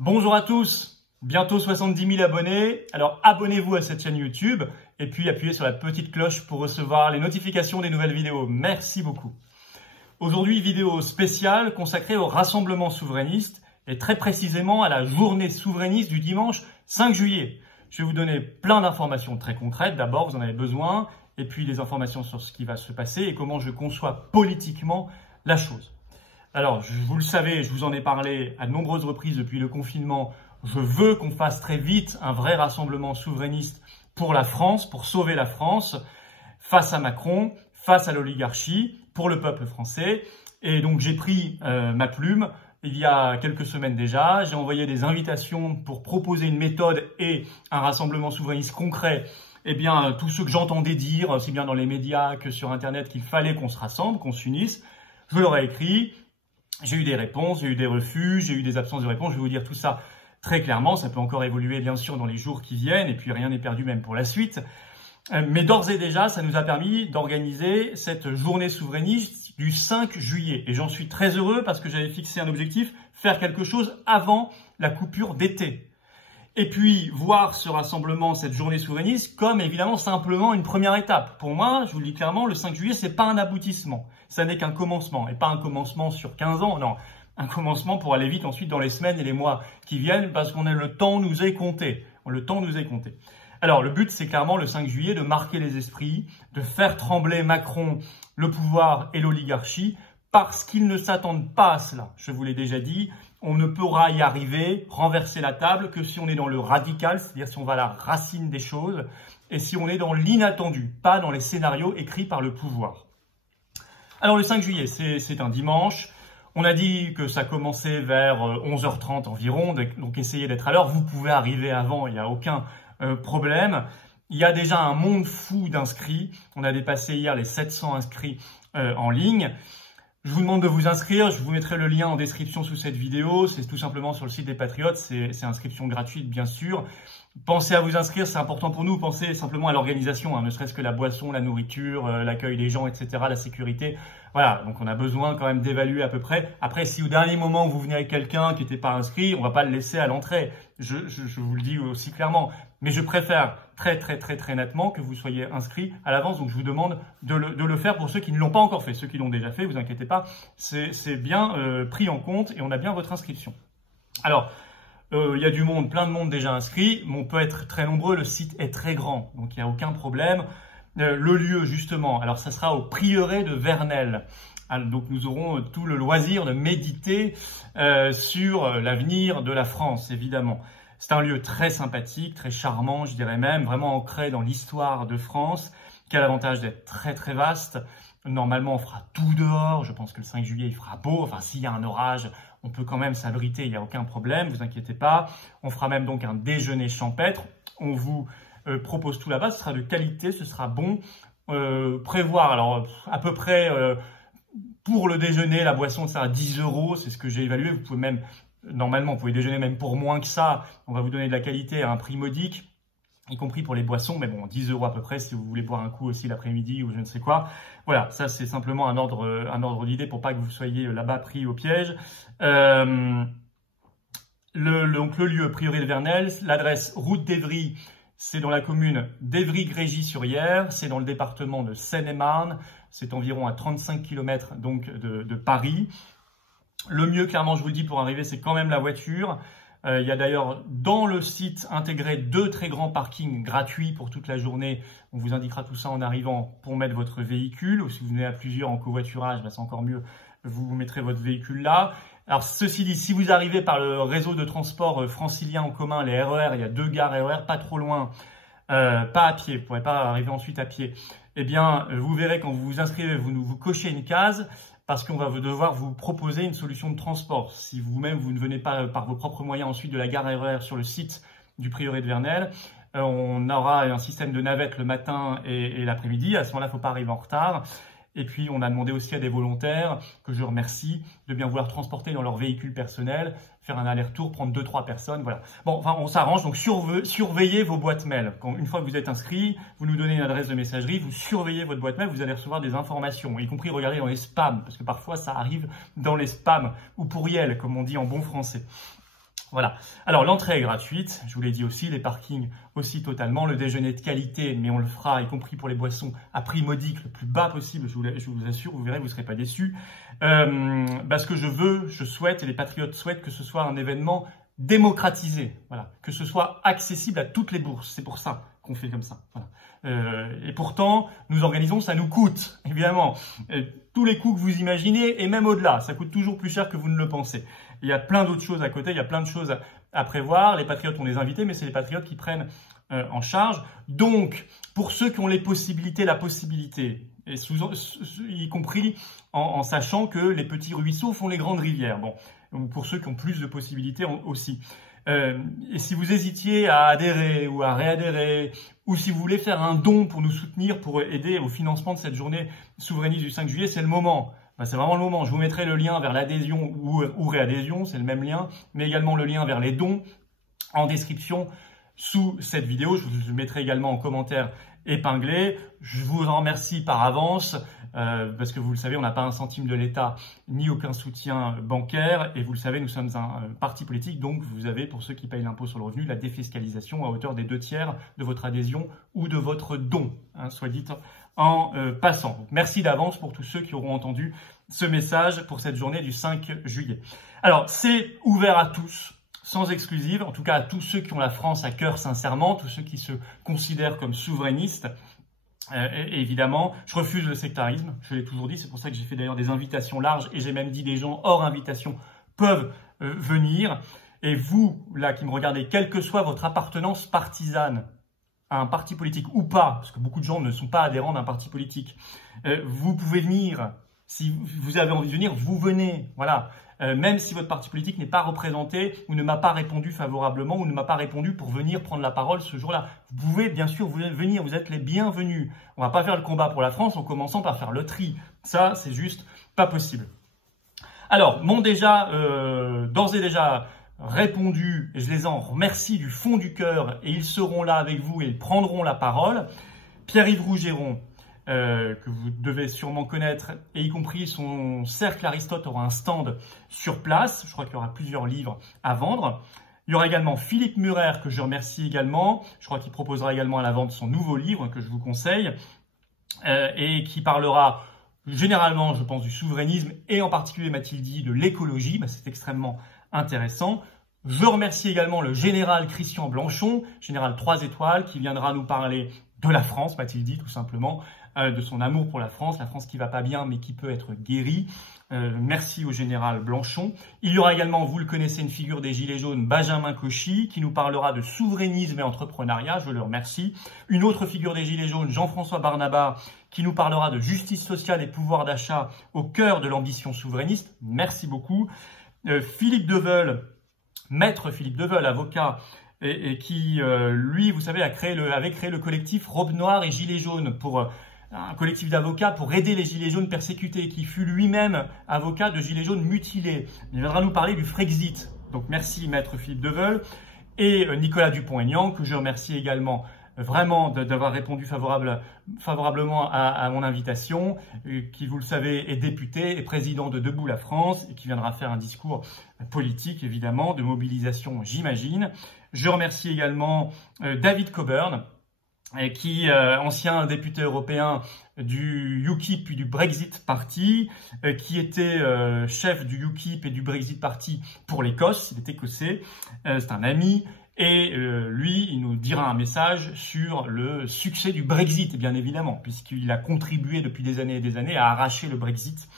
Bonjour à tous, bientôt 70 000 abonnés, alors abonnez-vous à cette chaîne YouTube et puis appuyez sur la petite cloche pour recevoir les notifications des nouvelles vidéos. Merci beaucoup. Aujourd'hui, vidéo spéciale consacrée au rassemblement souverainiste et très précisément à la journée souverainiste du dimanche 5 juillet. Je vais vous donner plein d'informations très concrètes, d'abord vous en avez besoin, et puis des informations sur ce qui va se passer et comment je conçois politiquement la chose. Alors, vous le savez, je vous en ai parlé à de nombreuses reprises depuis le confinement. Je veux qu'on fasse très vite un vrai rassemblement souverainiste pour la France, pour sauver la France, face à Macron, face à l'oligarchie, pour le peuple français. Et donc, j'ai pris ma plume il y a quelques semaines déjà. J'ai envoyé des invitations pour proposer une méthode et un rassemblement souverainiste concret. Eh bien, tous ceux que j'entendais dire, aussi bien dans les médias que sur Internet, qu'il fallait qu'on se rassemble, qu'on s'unisse, je leur ai écrit. J'ai eu des réponses, j'ai eu des refus, j'ai eu des absences de réponses. Je vais vous dire tout ça très clairement. Ça peut encore évoluer, bien sûr, dans les jours qui viennent. Et puis, rien n'est perdu même pour la suite. Mais d'ores et déjà, ça nous a permis d'organiser cette journée souverainiste du 5 juillet. Et j'en suis très heureux parce que j'avais fixé un objectif, faire quelque chose avant la coupure d'été. Et puis, voir ce rassemblement, cette journée souverainiste, comme évidemment simplement une première étape. Pour moi, je vous le dis clairement, le 5 juillet, c'est pas un aboutissement. Ça n'est qu'un commencement. Et pas un commencement sur 15 ans, non. Un commencement pour aller vite ensuite dans les semaines et les mois qui viennent parce qu'on a le temps nous est compté. Le temps nous est compté. Alors, le but, c'est clairement le 5 juillet de marquer les esprits, de faire trembler Macron, le pouvoir et l'oligarchie parce qu'ils ne s'attendent pas à cela. Je vous l'ai déjà dit. On ne pourra y arriver, renverser la table, que si on est dans le radical, c'est-à-dire si on va à la racine des choses, et si on est dans l'inattendu, pas dans les scénarios écrits par le pouvoir. Alors le 5 juillet, c'est un dimanche. On a dit que ça commençait vers 11h30 environ, donc essayez d'être à l'heure. Vous pouvez arriver avant, il n'y a aucun problème. Il y a déjà un monde fou d'inscrits. On a dépassé hier les 700 inscrits en ligne. Je vous demande de vous inscrire, je vous mettrai le lien en description sous cette vidéo, c'est tout simplement sur le site des Patriotes, c'est inscription gratuite bien sûr. Pensez à vous inscrire, c'est important pour nous, pensez simplement à l'organisation, ne serait-ce que la boisson, la nourriture, l'accueil des gens, etc., la sécurité. Voilà, donc on a besoin quand même d'évaluer à peu près. Après, si au dernier moment vous venez avec quelqu'un qui n'était pas inscrit, on va pas le laisser à l'entrée, je vous le dis aussi clairement. Mais je préfère très nettement que vous soyez inscrits à l'avance. Donc, je vous demande de le faire pour ceux qui ne l'ont pas encore fait. Ceux qui l'ont déjà fait, vous inquiétez pas, c'est bien pris en compte et on a bien votre inscription. Alors, il y a du monde, plein de monde déjà inscrit. Mais on peut être très nombreux, le site est très grand, donc il n'y a aucun problème. Le lieu, justement, alors ça sera au prieuré de Vernelles. Donc, nous aurons tout le loisir de méditer sur l'avenir de la France, évidemment. C'est un lieu très sympathique, très charmant, je dirais même, vraiment ancré dans l'histoire de France, qui a l'avantage d'être très vaste. Normalement, on fera tout dehors. Je pense que le 5 juillet, il fera beau. Enfin, s'il y a un orage, on peut quand même s'abriter, il n'y a aucun problème, vous inquiétez pas. On fera même donc un déjeuner champêtre. On vous propose tout là-bas, ce sera de qualité, ce sera bon. Prévoir, alors, à peu près, pour le déjeuner, la boisson, ça à 10 €, c'est ce que j'ai évalué. Vous pouvez même... Normalement, vous pouvez déjeuner même pour moins que ça. On va vous donner de la qualité à un prix modique, y compris pour les boissons. Mais bon, 10 € à peu près si vous voulez boire un coup aussi l'après-midi ou je ne sais quoi. Voilà, ça c'est simplement un ordre d'idée pour pas que vous soyez là-bas pris au piège. Donc le lieu, prieuré de Vernelles, l'adresse route d'Évry, c'est dans la commune d'Évry-Grégy-sur-Yerres, c'est dans le département de Seine-et-Marne, c'est environ à 35 km donc de Paris. Le mieux, clairement, je vous le dis, pour arriver, c'est quand même la voiture. Il y a d'ailleurs dans le site intégré 2 très grands parkings gratuits pour toute la journée. On vous indiquera tout ça en arrivant pour mettre votre véhicule. Ou si vous venez à plusieurs en covoiturage, c'est encore mieux, vous mettrez votre véhicule là. Alors, ceci dit, si vous arrivez par le réseau de transport francilien en commun, les RER, il y a 2 gares RER, pas trop loin, pas à pied, vous ne pourrez pas arriver ensuite à pied. Eh bien, vous verrez quand vous vous inscrivez, vous cochez une case, parce qu'on va devoir vous proposer une solution de transport. Si vous-même, vous ne venez pas par vos propres moyens ensuite de la gare RER sur le site du prieuré de Vernelles, on aura un système de navette le matin et l'après-midi. À ce moment-là, il ne faut pas arriver en retard. Et puis, on a demandé aussi à des volontaires, que je remercie, de bien vouloir transporter dans leur véhicule personnel, faire un aller-retour, prendre 2-3 personnes, voilà. Bon, enfin, on s'arrange, donc surveillez vos boîtes mail. Une fois que vous êtes inscrit, vous nous donnez une adresse de messagerie, vous surveillez votre boîte mail, vous allez recevoir des informations, y compris regarder dans les spams, parce que parfois, ça arrive dans les spams, ou pourriels, comme on dit en bon français. Voilà. Alors, l'entrée est gratuite, je vous l'ai dit aussi, les parkings aussi totalement, le déjeuner de qualité, mais on le fera, y compris pour les boissons, à prix modique, le plus bas possible, je vous assure, vous verrez, vous ne serez pas déçus. Parce que je souhaite, et les patriotes souhaitent que ce soit un événement démocratisé, voilà, que ce soit accessible à toutes les bourses, c'est pour ça qu'on fait comme ça. Voilà. Et pourtant, nous organisons, ça nous coûte, évidemment, tous les coûts que vous imaginez, et même au-delà, ça coûte toujours plus cher que vous ne le pensez. Il y a plein d'autres choses à côté, il y a plein de choses à prévoir. Les patriotes ont des invités, mais c'est les patriotes qui prennent en charge. Donc, pour ceux qui ont les possibilités, la possibilité, et y compris en sachant que les petits ruisseaux font les grandes rivières. Bon, pour ceux qui ont plus de possibilités aussi. Et si vous hésitiez à adhérer ou à réadhérer, ou si vous voulez faire un don pour nous soutenir, pour aider au financement de cette journée souverainiste du 5 juillet, c'est le moment. C'est vraiment le moment. Je vous mettrai le lien vers l'adhésion ou réadhésion, c'est le même lien, mais également le lien vers les dons en description sous cette vidéo. Je vous le mettrai également en commentaire épinglé. Je vous en remercie par avance parce que vous le savez, on n'a pas un centime de l'État ni aucun soutien bancaire. Et vous le savez, nous sommes un parti politique, donc vous avez, pour ceux qui payent l'impôt sur le revenu, la défiscalisation à hauteur des 2/3 de votre adhésion ou de votre don, hein, soit dit en passant. Donc, merci d'avance pour tous ceux qui auront entendu ce message pour cette journée du 5 juillet. Alors, c'est ouvert à tous, sans exclusive, en tout cas à tous ceux qui ont la France à cœur sincèrement, tous ceux qui se considèrent comme souverainistes. Et évidemment, je refuse le sectarisme, je l'ai toujours dit, c'est pour ça que j'ai fait d'ailleurs des invitations larges et j'ai même dit des gens hors invitation peuvent venir. Et vous, là, qui me regardez, quelle que soit votre appartenance partisane à un parti politique ou pas, parce que beaucoup de gens ne sont pas adhérents d'un parti politique, vous pouvez venir. Si vous avez envie de venir, vous venez. Voilà. Même si votre parti politique n'est pas représenté ou ne m'a pas répondu favorablement ou ne m'a pas répondu pour venir prendre la parole ce jour-là. Vous pouvez bien sûr venir, vous êtes les bienvenus. On va pas faire le combat pour la France en commençant par faire le tri. Ça, c'est juste pas possible. Alors, m'ont déjà, d'ores et déjà répondu, et je les en remercie du fond du cœur, et ils seront là avec vous et ils prendront la parole. Pierre-Yves Rougeron, que vous devez sûrement connaître, et y compris son cercle Aristote aura un stand sur place. Je crois qu'il y aura plusieurs livres à vendre. Il y aura également Philippe Murer, que je remercie également. Je crois qu'il proposera également à la vente son nouveau livre, que je vous conseille, et qui parlera généralement, je pense, du souverainisme, et en particulier, m'a-t-il dit, de l'écologie. C'est extrêmement intéressant. Je remercie également le général Christian Blanchon, général 3 étoiles, qui viendra nous parler de la France, m'a-t-il dit, tout simplement, de son amour pour la France qui va pas bien, mais qui peut être guérie. Merci au général Blanchon. Il y aura également, vous le connaissez, une figure des Gilets jaunes, Benjamin Cauchy, qui nous parlera de souverainisme et entrepreneuriat, je le remercie. Une autre figure des Gilets jaunes, Jean-François Barnaba, qui nous parlera de justice sociale et pouvoir d'achat au cœur de l'ambition souverainiste. Merci beaucoup. Philippe Deveul, maître Philippe Deveul, avocat, et qui, lui, vous savez, avait créé le collectif Robe Noire et Gilets jaunes, pour un collectif d'avocats pour aider les Gilets jaunes persécutés, qui fut lui-même avocat de Gilets jaunes mutilés. Il viendra nous parler du Frexit. Donc merci, maître Philippe Deveul. Et Nicolas Dupont-Aignan, que je remercie également vraiment d'avoir répondu favorablement à mon invitation, qui, vous le savez, est député et président de Debout la France, et qui viendra faire un discours politique, évidemment, de mobilisation, j'imagine. Je remercie également David Coburn, qui ancien député européen du UKIP puis du Brexit Party, qui était chef du UKIP et du Brexit Party pour l'Écosse, il est écossais, c'est un ami. Et lui, il nous dira un message sur le succès du Brexit, bien évidemment, puisqu'il a contribué depuis des années et des années à arracher le Brexit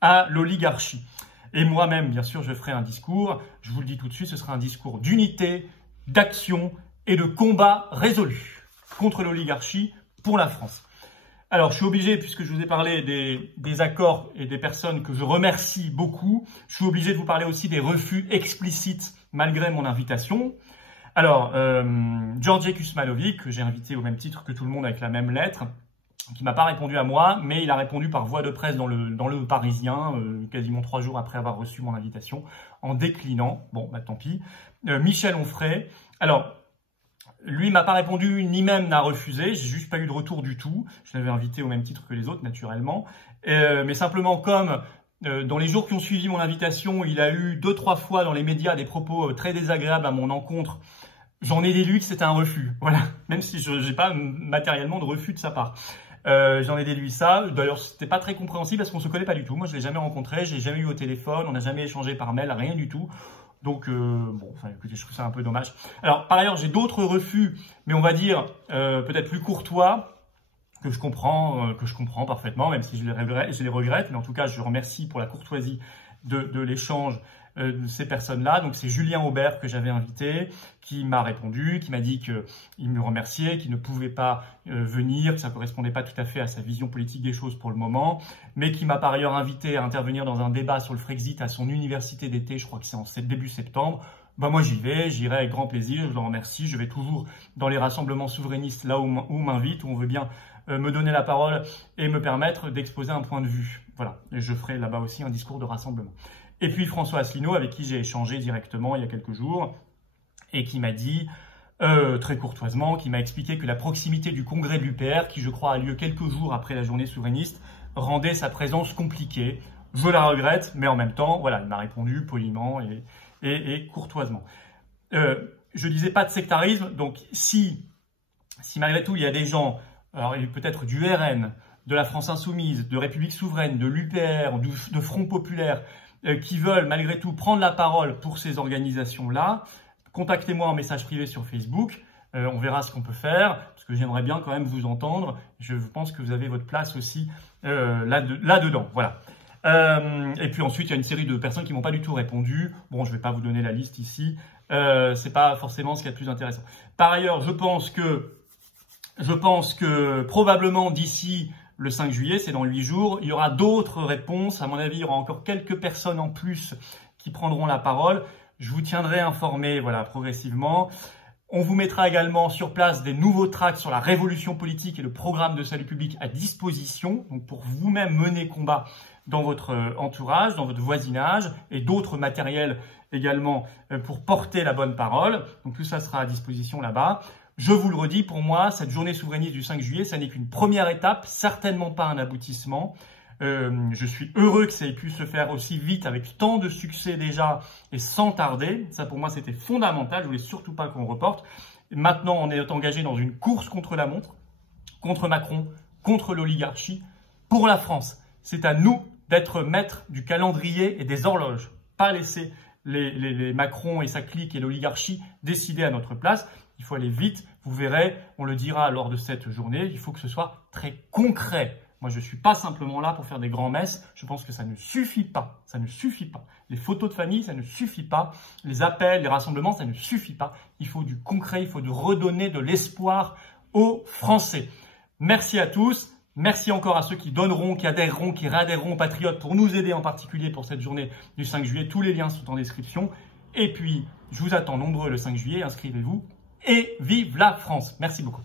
à l'oligarchie. Et moi-même, bien sûr, je ferai un discours, je vous le dis tout de suite, ce sera un discours d'unité, d'action et de combat résolu contre l'oligarchie pour la France. Alors, je suis obligé, puisque je vous ai parlé des accords et des personnes que je remercie beaucoup, je suis obligé de vous parler aussi des refus explicites malgré mon invitation. Alors, Georgi Kuzmanovic, que j'ai invité au même titre que tout le monde avec la même lettre, qui m'a pas répondu à moi, mais il a répondu par voie de presse dans le Parisien, quasiment 3 jours après avoir reçu mon invitation, en déclinant. Bon, bah tant pis. Michel Onfray, alors, lui m'a pas répondu, ni même n'a refusé, j'ai juste pas eu de retour du tout. Je l'avais invité au même titre que les autres, naturellement. Mais simplement, comme Dans les jours qui ont suivi mon invitation, il a eu 2-3 fois dans les médias des propos très désagréables à mon encontre. J'en ai déduit que c'était un refus, voilà, même si je n'ai pas matériellement de refus de sa part. J'en ai déduit ça. D'ailleurs, c'était pas très compréhensible parce qu'on se connaît pas du tout. Moi, je l'ai jamais rencontré, j'ai jamais eu au téléphone, on n'a jamais échangé par mail, rien du tout. Donc, bon, enfin, écoutez, je trouve ça un peu dommage. Alors, par ailleurs, j'ai d'autres refus, mais on va dire peut-être plus courtois, que je comprends parfaitement, même si je les regrette. Mais en tout cas, je remercie pour la courtoisie de l'échange de ces personnes-là. Donc, c'est Julien Aubert que j'avais invité, qui m'a répondu, qui m'a dit qu'il me remerciait, qu'il ne pouvait pas venir, que ça ne correspondait pas tout à fait à sa vision politique des choses pour le moment, mais qui m'a par ailleurs invité à intervenir dans un débat sur le Frexit à son université d'été, je crois que c'est en début septembre. Ben moi j'y vais, j'irai avec grand plaisir, je le remercie. Je vais toujours dans les rassemblements souverainistes là où on m'invite, où on veut bien me donner la parole et me permettre d'exposer un point de vue. Voilà, et je ferai là-bas aussi un discours de rassemblement. Et puis François Asselineau, avec qui j'ai échangé directement il y a quelques jours, et qui m'a dit, très courtoisement, qui m'a expliqué que la proximité du congrès de l'UPR, qui je crois a lieu quelques jours après la journée souverainiste, rendait sa présence compliquée. Je la regrette, mais en même temps, voilà, il m'a répondu poliment et courtoisement. Je disais pas de sectarisme, donc si malgré tout il y a des gens, alors peut-être du RN, de la France Insoumise, de République Souveraine, de l'UPR, de Front Populaire, qui veulent malgré tout prendre la parole pour ces organisations-là, contactez-moi en message privé sur Facebook, on verra ce qu'on peut faire, parce que j'aimerais bien quand même vous entendre. Je pense que vous avez votre place aussi là-dedans. Voilà. Et puis ensuite, il y a une série de personnes qui m'ont pas du tout répondu. Bon, je vais pas vous donner la liste ici. C'est pas forcément ce qu'il y a de plus intéressant. Par ailleurs, je pense que probablement d'ici le 5 juillet, c'est dans 8 jours, il y aura d'autres réponses. À mon avis, il y aura encore quelques personnes en plus qui prendront la parole. Je vous tiendrai informé, voilà, progressivement. On vous mettra également sur place des nouveaux tracts sur la révolution politique et le programme de salut public à disposition, donc pour vous-même mener combat dans votre entourage, dans votre voisinage, et d'autres matériels également pour porter la bonne parole. Donc tout ça sera à disposition là-bas. Je vous le redis, pour moi, cette journée souverainiste du 5 juillet, ça n'est qu'une première étape, certainement pas un aboutissement. Je suis heureux que ça ait pu se faire aussi vite, avec tant de succès déjà et sans tarder. Ça, pour moi, c'était fondamental. Je voulais surtout pas qu'on reporte. Maintenant, on est engagé dans une course contre la montre, contre Macron, contre l'oligarchie, pour la France. C'est à nous d'être maîtres du calendrier et des horloges. Pas laisser les Macron et sa clique et l'oligarchie décider à notre place. Il faut aller vite. Vous verrez, on le dira lors de cette journée, il faut que ce soit très concret. Moi, je ne suis pas simplement là pour faire des grands-messes. Je pense que ça ne suffit pas. Ça ne suffit pas. Les photos de famille, ça ne suffit pas. Les appels, les rassemblements, ça ne suffit pas. Il faut du concret, il faut de redonner de l'espoir aux Français. Merci à tous. Merci encore à ceux qui donneront, qui adhéreront, qui réadhéreront aux Patriotes pour nous aider en particulier pour cette journée du 5 juillet. Tous les liens sont en description. Et puis, je vous attends nombreux le 5 juillet. Inscrivez-vous et vive la France. Merci beaucoup.